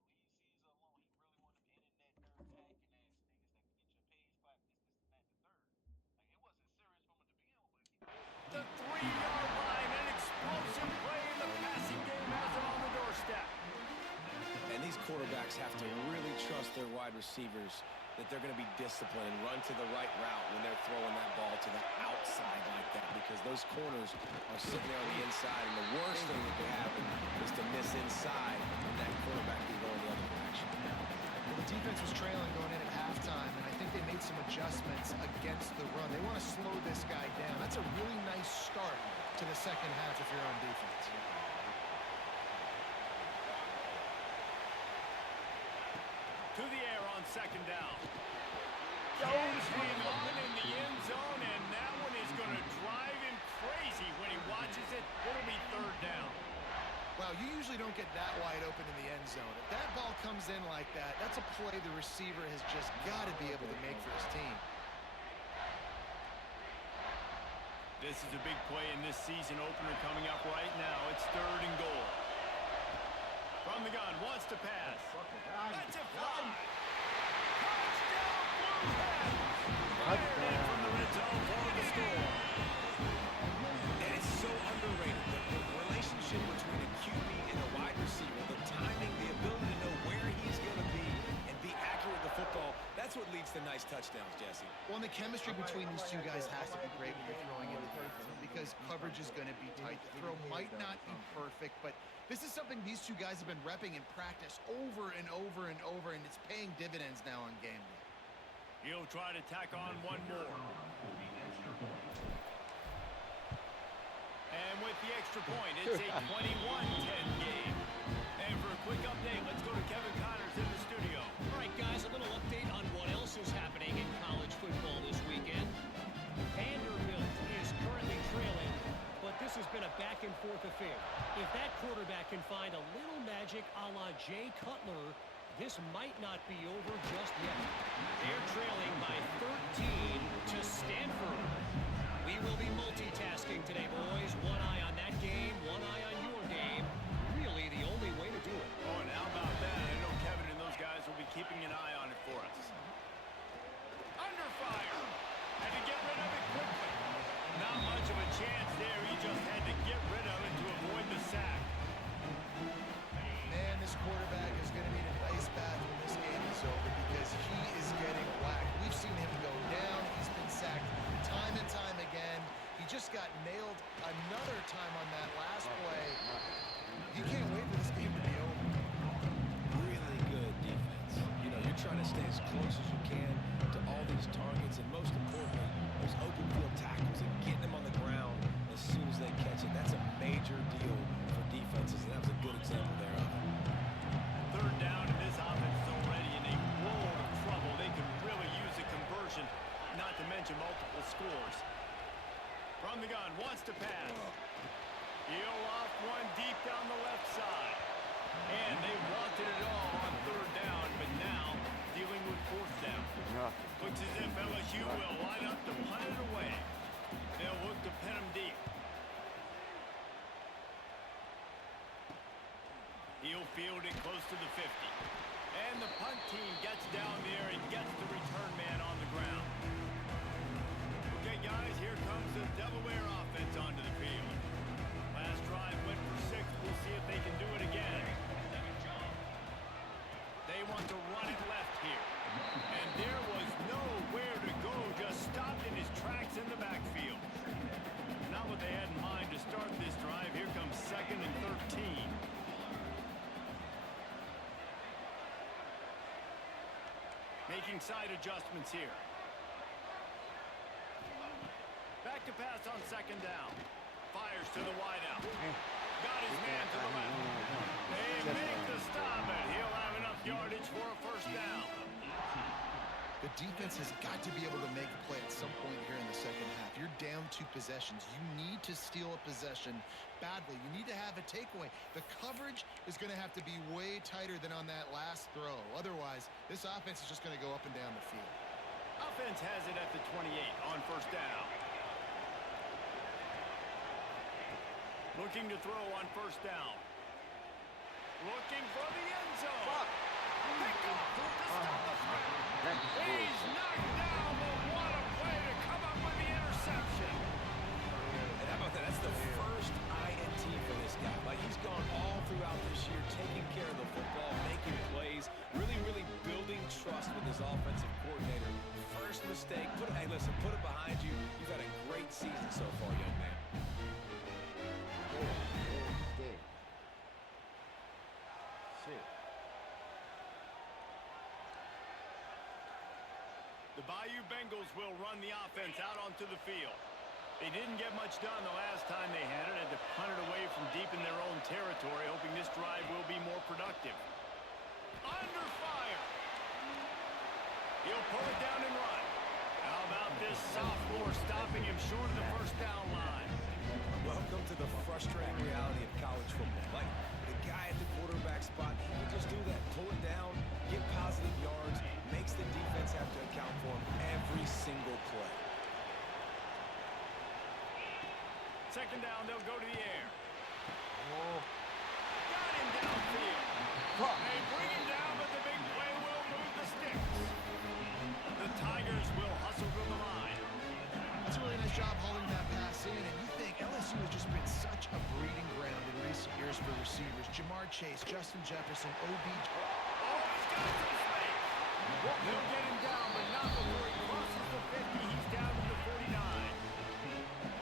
He said, leave Caesar alone. He really one of them internet nerds hacking ass niggas that can get your page clapped, this, and that, and the third. Like, it wasn't serious from the beginning, but he The 3-yard line. An explosive play in the passing game has it on the doorstep. And these quarterbacks have to really trust their wide receivers that they're going to be disciplined and run to the right route when they're throwing that ball to the outside like that, because those corners are sitting there on the inside, and the worst thing that could happen is to miss inside and that quarterback be going the other direction. Well, the defense was trailing going in at halftime, and I think they made some adjustments against the run. They want to slow this guy down. That's a really nice start to the second half if you're on defense. To the air on second down. Jones hang on in the end zone, and that one is going to drive him crazy when he watches it. It'll be third down. Wow, you usually don't get that wide open in the end zone. If that ball comes in like that, that's a play the receiver has just got to be able to make for his team. This is a big play in this season opener coming up right now. It's third and goal. From the gun, wants to pass. That's a fly. Touchdown, Blue Hens. Fired in from the red zone for the score. And it's so underrated, the relationship between a QB and a wide receiver, the timing, the ability to know where he's going to be and be accurate with the football, that's what leads to nice touchdowns, Jesse. Well, and the chemistry between these two guys has to be great when you're throwing into the end zone, because coverage is going to be tight. The throw might not be perfect, but this is something these two guys have been repping in practice over and over and over, and it's paying dividends now on game day. He'll try to tack on one more. And with the extra point, it's a 21-10 game. And for a quick update, let's go to Kevin Connors in the studio. All right, guys, a little update on what else is happening in college football this weekend. Vanderbilt is currently trailing, but this has been a back-and-forth affair. If that quarterback can find a little magic a la Jay Cutler, this might not be over just yet. They're trailing by 13 to Stanford. We will be multitasking today, boys. One eye on that game, one eye on your game. Really the only way to do it. Oh, and how about that? I know Kevin and those guys will be keeping an eye on it for us. Under fire. Had to get rid of it quickly. Not much of a chance there. He just had to get rid of it to avoid the sack. Man, this quarterback is going to need a nice bath when this game is over, because he is getting whacked. We've seen him go down. He's been sacked time and time again. He just got nailed another time on that last play. He can't wait for this game to be over. Really good defense. You know, you're trying to stay as close as you can to all these targets, and most importantly, those open field tackles and getting them on the ground as soon as they catch it. That's a major deal for defenses, and that was a good example there of it. Third down, and this offense is already in a world of trouble. They could really use a conversion, not to mention multiple scores. From the gun, wants to pass. He'll off one deep down the left side. And they wanted it all on third down, but now dealing with fourth down. Looks as if LSU will line up to punt it away. They'll look to pin him deep. He'll field it close to the 50. And the punt team gets down there and gets the return man on the ground. Okay, guys, here comes the want to run it left here. And there was nowhere to go, just stopped in his tracks in the backfield. Not what they had in mind to start this drive. Here comes 2nd and 13. Making side adjustments here. Back to pass on 2nd down. Fires to the wideout. Got his man to the left. They make the stop, and he'll have enough yardage for a 1st down. The defense has got to be able to make a play at some point here in the 2nd half. You're down 2 possessions. You need to steal a possession badly. You need to have a takeaway. The coverage is going to have to be way tighter than on that last throw. Otherwise, this offense is just going to go up and down the field. Offense has it at the 28 on 1st down. Looking to throw on 1st down. Looking for the end zone. Pick off to stop the threat. He's knocked down, but what a play to come up with the interception. And how about that? That's the first INT for this guy. Like, he's gone all throughout this year, taking care of the football, making plays, really, really building trust with his offensive coordinator. First mistake. Hey, listen, put it behind you. You've had a great season so far, young man. The Bayou Bengals will run the offense out onto the field. They didn't get much done the last time they had it. Had to punt it away from deep in their own territory, hoping this drive will be more productive. Under fire. He'll pull it down and run. How about this sophomore stopping him short of the 1st down line? Welcome to the frustrating reality of college football. Like, the guy at the quarterback spot, he can just do that. Pull it down, get positive yards, makes the defense have to account for him every single play. 2nd down, they'll go to the air. Got him downfield. They bring him down, but the big play will move the sticks. The Tigers will hustle to the line. That's a really nice job holding that pass in, and you think LSU has just been such a breeding ground in recent years for receivers. Jamar Chase, Justin Jefferson, OBJ. Oh, he's got some space. They'll get him down, but not before he crosses the 50. He's down to the 49.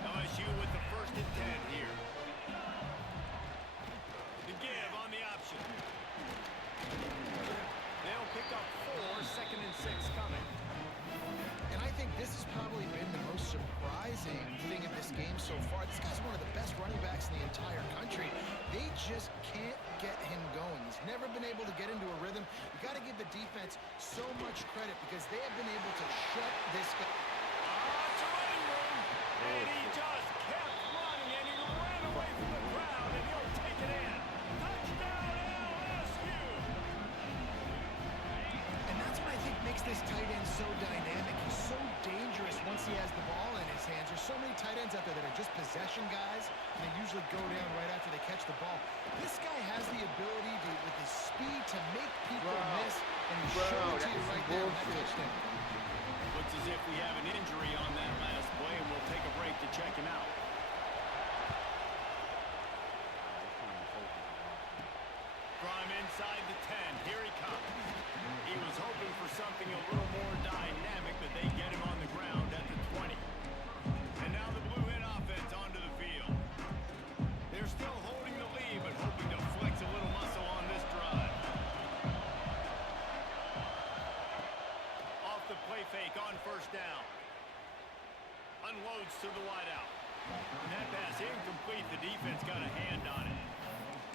LSU with the 1st and 10 here. The give on the option. They'll pick up 4, 2nd and 6 coming. And I think this has probably been the most surprising thing of this game so far. This guy's one of the best running backs in the entire country. They just can't get him going. He's never been able to get into a rhythm. You got to give the defense so much credit because they have been able to shut this guy. It's a running room. And he just kept running, and he ran away from the crowd, and he'll take it in. Touchdown, LSU! And that's what I think makes this tight end so dynamic. He's so dangerous once he has the ball in his hands. There's so many tight ends out there that are just possession guys, and they usually go down right after they catch the ball. This guy has the ability to, with his speed, to make people miss, and he showed it to you right there with that touchdown. Looks as if we have an injury on that last play, and we'll take a break to check him out. From inside the 10, here he comes. He was hoping for something a little more dynamic, but they get him on the ground at the 20. And now the Blue Hen offense onto the field. They're still holding the lead, but hoping to flex a little muscle on this drive. Off the play fake on 1st down. Unloads to the wideout. And that pass incomplete. The defense got a hand on it.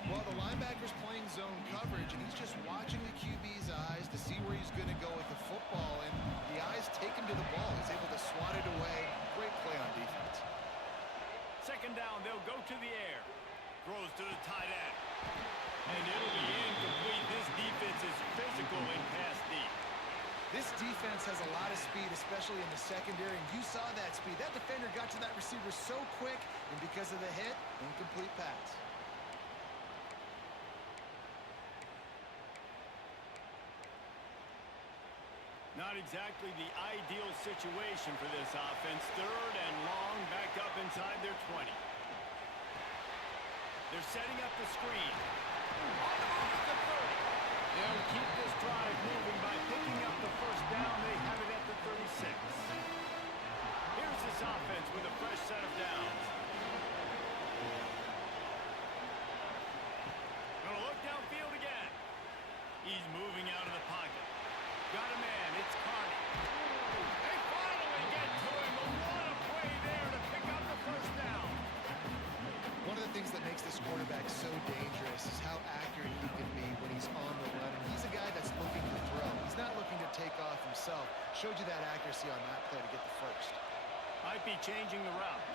Well, the linebacker's playing zone coverage, and he's just watching the QB's eyes to see where he's going to go with the football, and the eyes take him to the ball. He's able to swat it away. Great play on defense. 2nd down, they'll go to the air. Throws to the tight end. And it'll be incomplete. This defense is physical in pass deep. This defense has a lot of speed, especially in the secondary, and you saw that speed. That defender got to that receiver so quick, and because of the hit, incomplete pass. Not exactly the ideal situation for this offense. 3rd and long, back up inside their 20. They're setting up the screen. On the 30. They'll keep this drive moving out of the pocket. Got a man. It's Carney. They finally get to him. But what a play there to pick up the first down. One of the things that makes this quarterback so dangerous is how accurate he can be when he's on the run. And he's a guy that's looking to throw. He's not looking to take off himself. Showed you that accuracy on that play to get the first. Might be changing the route.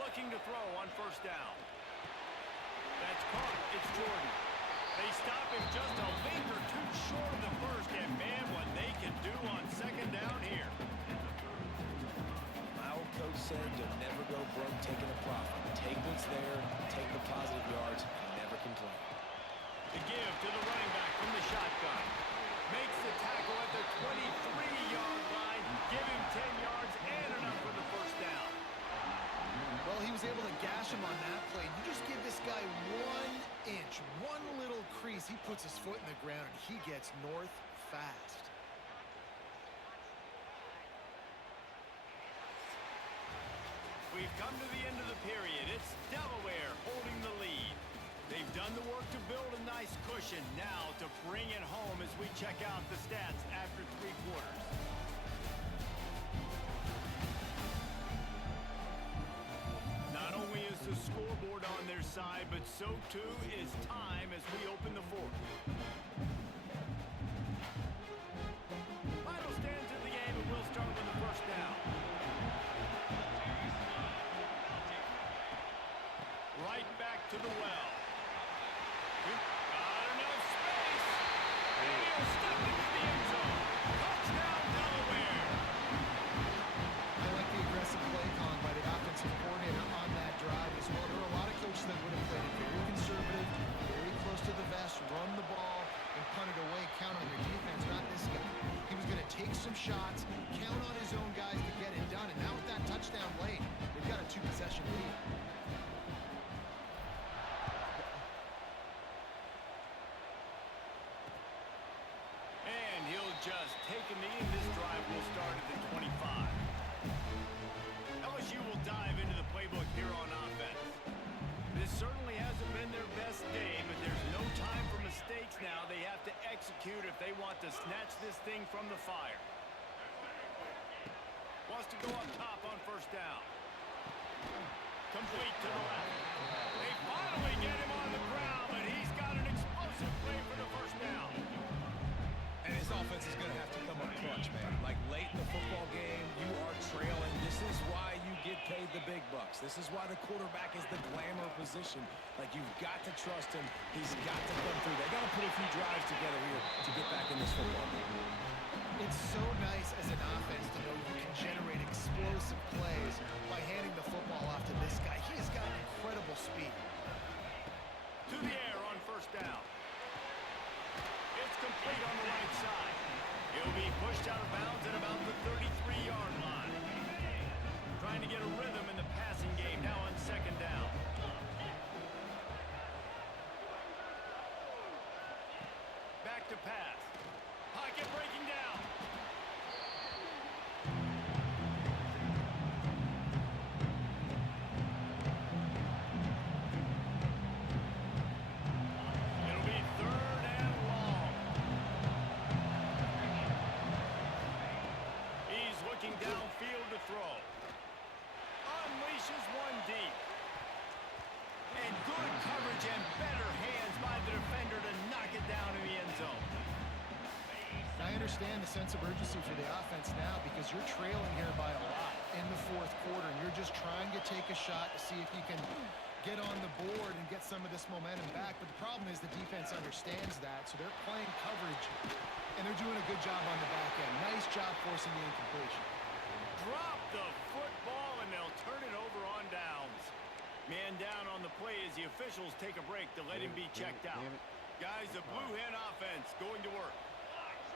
Looking to throw on first down. That's caught. It's Jordan. They stop him just a link or two short of the first. And, man, what they can do on second down here. My old coach said you'll never go broke taking a profit. Take what's there, take the positive yards, and never complain. The give to the running back from the shotgun. Makes the tackle at the 23-yard line. Give him 10 yards and enough for the first down. Well, he was able to gash him on that play. You just give this guy 1 inch, one little crease. He puts his foot in the ground, and he gets north fast. We've come to the end of the period. It's Delaware holding the lead. They've done the work to build a nice cushion. Now to bring it home as we check out the stats after 3 quarters. Not only is the scoreboard on their side, but so too is time as we open the fourth. Final stands in the game, and we'll start with the first down. Right back to the well. Got enough space. And he'll step into the end zone. Touchdown, Delaware. I like the aggressive play calling by the offensive coordinator on that drive as well. There are a lot of coaches that would have played it very conservative, very close to the vest, run the ball, and punt it away. Count on your defense, not this guy. He was going to take some shots, count on his own guys to get it done. And now with that touchdown late, they've got a 2-possession lead. And he'll just take a knee, and this drive will start at the 25. LSU will dive into the playbook here on offense. This certainly hasn't been their best day, but there's no time for mistakes now. They have to execute if they want to snatch this thing from the fire. Wants to go up top on first down. Complete to the left. They finally get him on the ground, but he's got an explosive play for the first down. And his offense is going to have to come up clutch, man. Like late in the football game, you are trailing. This is why you get paid the big bucks. This is why the quarterback is the glamour position. Like, you've got to trust him. He's got to come through. They got to put a few drives together here to get back in this football game. It's so nice as an offense to know you can generate explosive plays by handing the football off to this guy. He has got incredible speed. To the air on first down. It's complete on the right side. He'll be pushed out of bounds at about the 33-yard line. Trying to get a rhythm in the passing game now on second down. Back to pass. Pocket breaking down. It'll be third and long. He's looking downfield to throw. Unleashes one deep. And good coverage and better hands by the defender to knock it down in the end zone. I understand the sense of urgency for the offense now because you're trailing here by a lot in the fourth quarter, and you're just trying to take a shot to see if you can get on the board and get some of this momentum back. But the problem is the defense understands that, so they're playing coverage, and they're doing a good job on the back end. Nice job forcing the incompletion. Drop the football, and they'll turn it over on downs. Man down on the play as the officials take a break to let him be checked out. Guys, the Blue Hen offense going to work.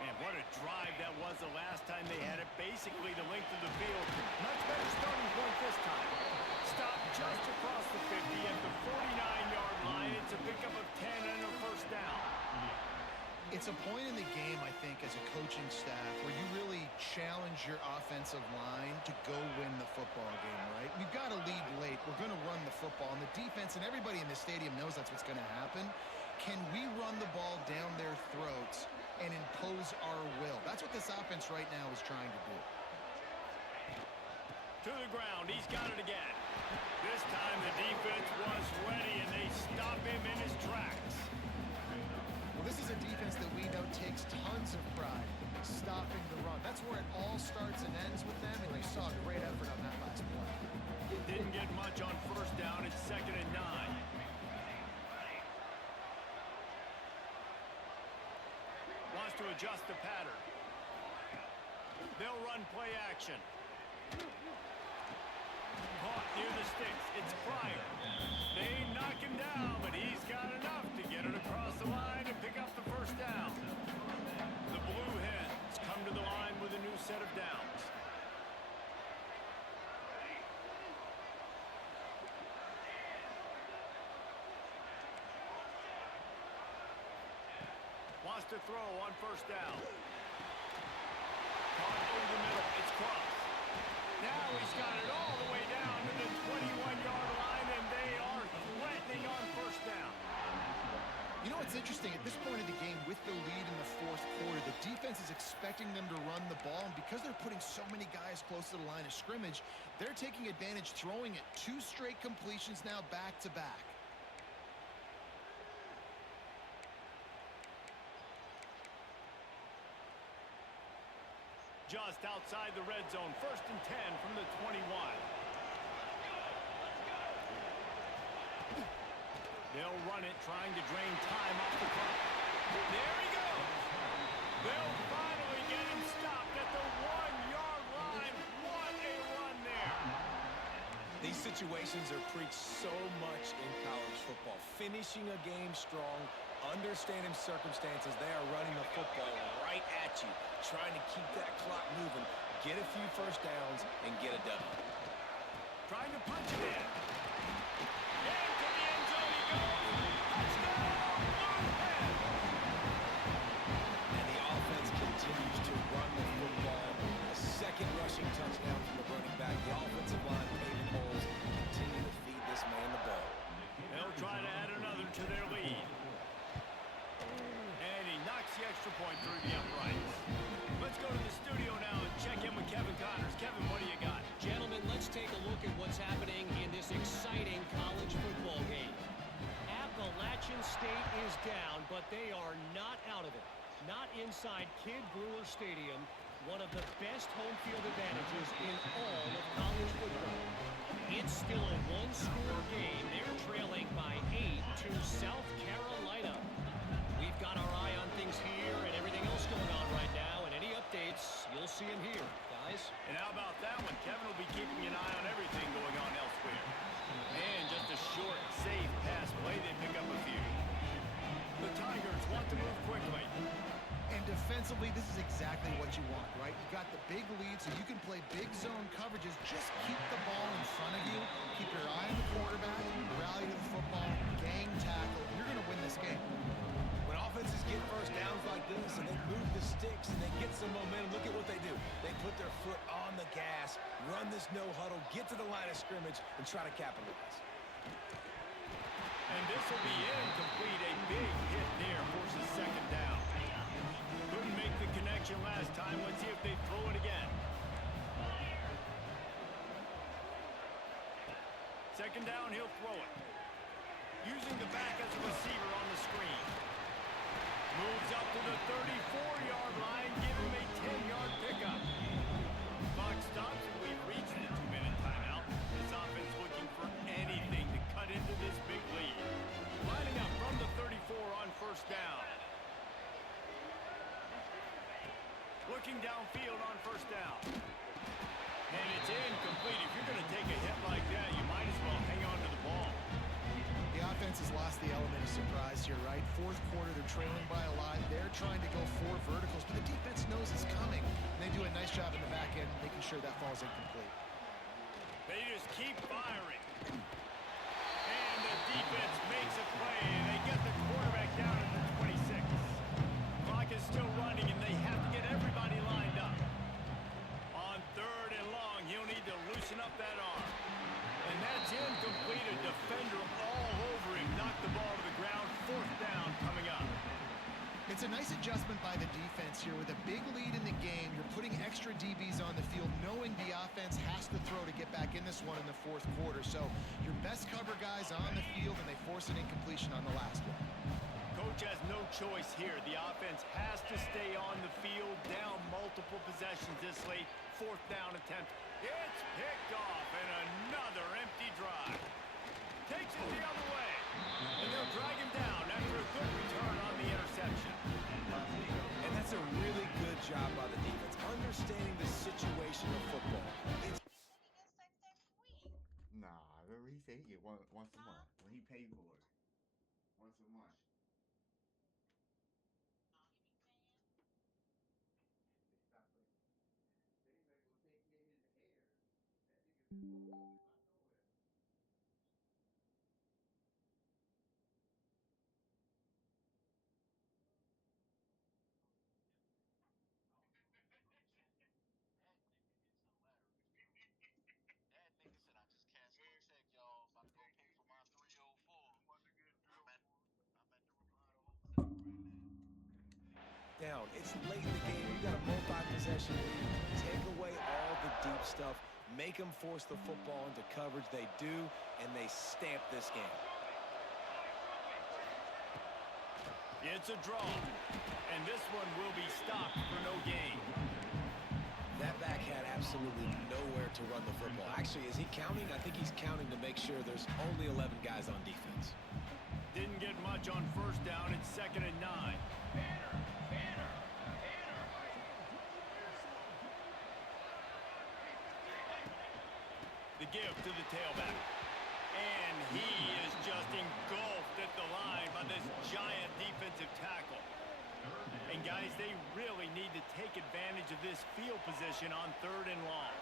And what a drive that was the last time they had it. Basically the length of the field. Much better starting point this time. Stop just across the 50 at the 49-yard line. It's a pickup of 10 and a first down. It's a point in the game, I think, as a coaching staff where you really challenge your offensive line to go win the football game, right? We've got to lead late. We're going to run the football. And the defense and everybody in the stadium knows that's what's going to happen. Can we run the ball down their throats and impose our will? That's what this offense right now is trying to do. To the ground. He's got it again. This time the defense was ready, and they stop him in his tracks. Well, this is a defense that we know takes tons of pride stopping the run. That's where it all starts and ends with them, and they saw a great effort on that last play. Didn't get much on first down. It's 2nd and 9. Wants to adjust the pattern. They'll run play action. Caught near the sticks. It's Pryor. They knock him down, but he's got enough to get it across the line and pick up the first down. The Blue Hens come to the line with a new set of downs. Wants to throw on first down. Caught over the middle. It's crossed. Now he's got it all the way down to the 21-yard line, and they are threatening on first down. You know what's interesting? At this point of the game, with the lead in the fourth quarter, the defense is expecting them to run the ball, and because they're putting so many guys close to the line of scrimmage, they're taking advantage, throwing it 2 straight completions now back-to-back. Just outside the red zone. 1st and 10 from the 21. They'll run it, trying to drain time off the clock. There he goes. They'll finally get him stopped at the 1-yard line. What a run there. These situations are preached so much in college football. Finishing a game strong, understanding circumstances. They are running the football right at you, trying to keep that clock moving, get a few first downs, and get a W. Trying to punch it in. Into the end zone he goes. Touchdown, Blue Hens. And the offense continues to run the football. A second rushing touchdown from the running back. The offensive line paving holes and continue to feed this man the ball. They'll try to add another to their lead. And he knocks the extra point through the uprights. Let's go to the studio now and check in with Kevin Connors. Kevin, what do you got? Gentlemen, let's take a look at what's happening in this exciting college football game. Appalachian State is down, but they are not out of it. Not inside Kid Brewer Stadium, one of the best home field advantages in all of college football. It's still a one-score game. They're trailing by 8 to South Carolina. We've got our eye on things here and everything else going on right now, and any updates, you'll see them here, guys. And how about that one? Kevin will be keeping an eye on everything going on elsewhere. And just a short, safe pass play. They pick up a few. The Tigers want to move quickly. And defensively, this is exactly what you want, right? You got the big lead, so you can play big zone coverages. Just keep the ball in front of you. Keep your eye on the quarterback. Rally to the football. Gang tackle. You're going to win this game. When offenses get first downs like this and they move the sticks and they get some momentum, look at what they do. They put their foot on the gas, run this no huddle, get to the line of scrimmage, and try to capitalize. And this will be incomplete. A big hit there forces 2nd down. Couldn't make the connection last time. Let's see if they throw it again. 2nd down, he'll throw it. Using the back as a receiver on the screen. Moves up to the 34-yard line. Give him a 10-yard pickup. Clock stops, and we've reached the 2-minute timeout. This offense looking for anything to cut into this big lead. Lining up from the 34 on first down. Looking downfield on first down. And it's incomplete. If you're going to take a hit like that, you might as well hang on to the ball. The offense has lost the element of surprise here, right? Fourth quarter, they're trailing by a lot. They're trying to go 4 verticals, but the defense knows it's coming. And they do a nice job in the back end, making sure that falls incomplete. They just keep firing. And the defense makes a play, and they get the quarterback down at the 26. It's a nice adjustment by the defense here. With a big lead in the game, you're putting extra DBs on the field, knowing the offense has to throw to get back in this one in the fourth quarter. So your best cover guys on the field, and they force an incompletion on the last one. Coach has no choice here. The offense has to stay on the field, down multiple possessions this late. Fourth down attempt. It's picked off, and another empty drive. Takes it the other way. And they'll drag him down after a good return on the interception. And that's a really good job by the defense, understanding the situation of football. Nah, remember he said he get once a month when he paid for it. Once a month. They stop it. They ain't gonna take care of his hair. That nigga's bald by nowhere. That nigga said I just cashed my check, y'all. About to go pay for my 304. I'm at the Ramada Hotel right now. Down. It's late in the game. You got a multi-possession lead. Take away all the deep stuff. Make them force the football into coverage. They do, and they stamp this game. It's a draw, and this one will be stopped for no gain. That back had absolutely nowhere to run the football. Actually, is he counting? I think he's counting to make sure there's only 11 guys on defense. Didn't get much on first down. It's 2nd and 9. The give to the tailback. And he is just engulfed at the line by this giant defensive tackle. And guys, they really need to take advantage of this field position on 3rd and long.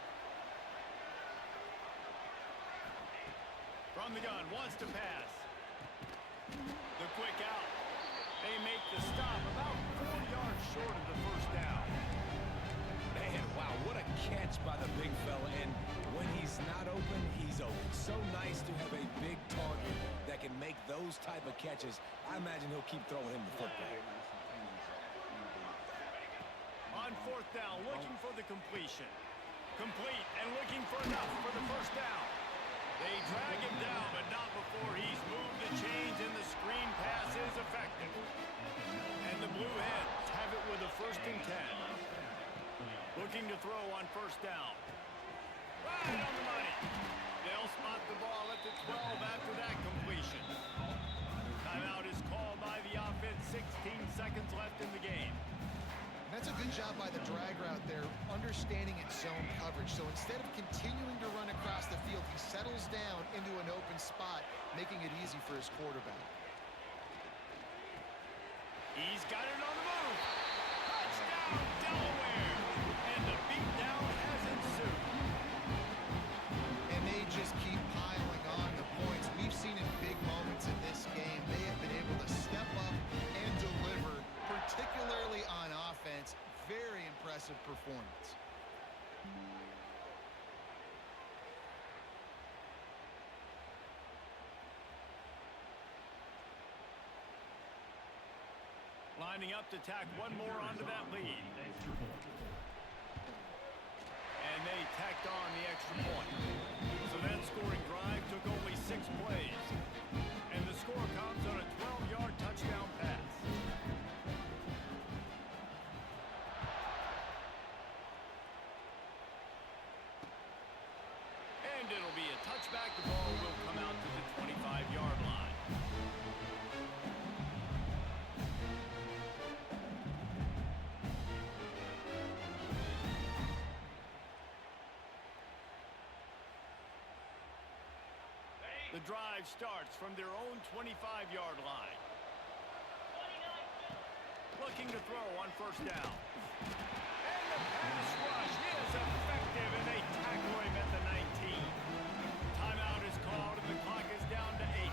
From the gun, wants to pass. The quick out. They make the stop about 4 yards short of the first down. Man, wow, what a catch by the big fella. And when he's not open, he's open. So nice to have a big target that can make those type of catches. I imagine he'll keep throwing him the football. On 4th down, looking for the completion. Complete and looking for enough for the first down. They drag him down, but not before he's moved the chains, and the screen pass is effective. And the Blue Hens have it with a 1st and 10. Looking to throw on 1st down. Right on the money. They'll spot the ball at the 12 after that completion. Timeout is called by the offense. 16 seconds left in the game. That's a good job by the drag route there, understanding its zone coverage. So instead of continuing to run across the field, he settles down into an open spot, making it easy for his quarterback. He's got it on the move. Touchdown, Delaware. And the beatdown has ensued. And they just keep piling on the points. We've seen in big moments in this game, they have been able to step up and deliver, particularly on offense. Very impressive performance. Lining up to tack one more onto that lead. And they tacked on the extra point. So that scoring drive took only 6 plays. And the score comes on a 12-yard touchdown pass. And it'll be a touchback. The ball will come out to the 25-yard line. The drive starts from their own 25-yard line. Looking to throw on 1st down. And the pass rush is effective, and they tackle him at the 19. Timeout is called, and the clock is down to 8.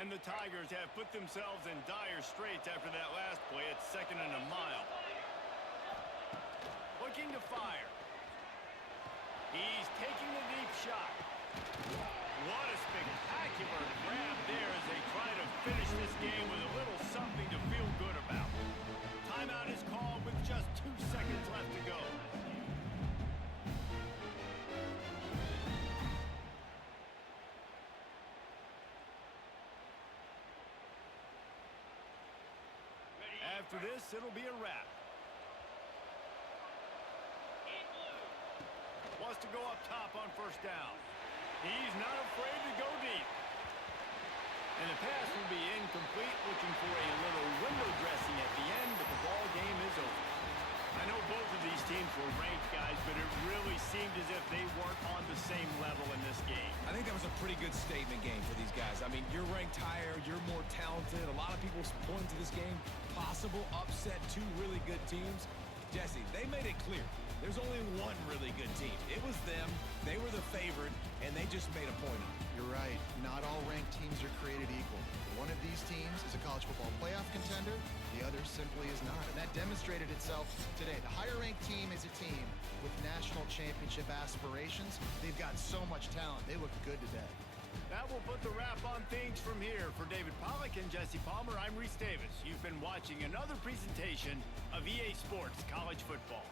And the Tigers have put themselves in dire straits after that last play at 2nd and a mile. Looking to fire. He's taking the deep shot. What a spectacular grab there as they try to finish this game with a little something to feel good about. Timeout is called with just 2 seconds left to go. After this, it'll be a wrap. Wants to go up top on 1st down. He's not afraid to go deep. And the pass will be incomplete, looking for a little window dressing at the end, but the ball game is over. I know both of these teams were ranked, guys, but it really seemed as if they weren't on the same level in this game. I think that was a pretty good statement game for these guys. I mean, you're ranked higher, you're more talented. A lot of people point to this game, possible upset, 2 really good teams. Jesse, they made it clear. There's only one really good team. It was them. They were the favorite, and they just made a point of it. You're right. Not all ranked teams are created equal. One of these teams is a college football playoff contender. The other simply is not. And that demonstrated itself today. The higher-ranked team is a team with national championship aspirations. They've got so much talent. They look good today. That will put the wrap on things from here. For David Pollack and Jesse Palmer, I'm Reese Davis. You've been watching another presentation of EA Sports College Football.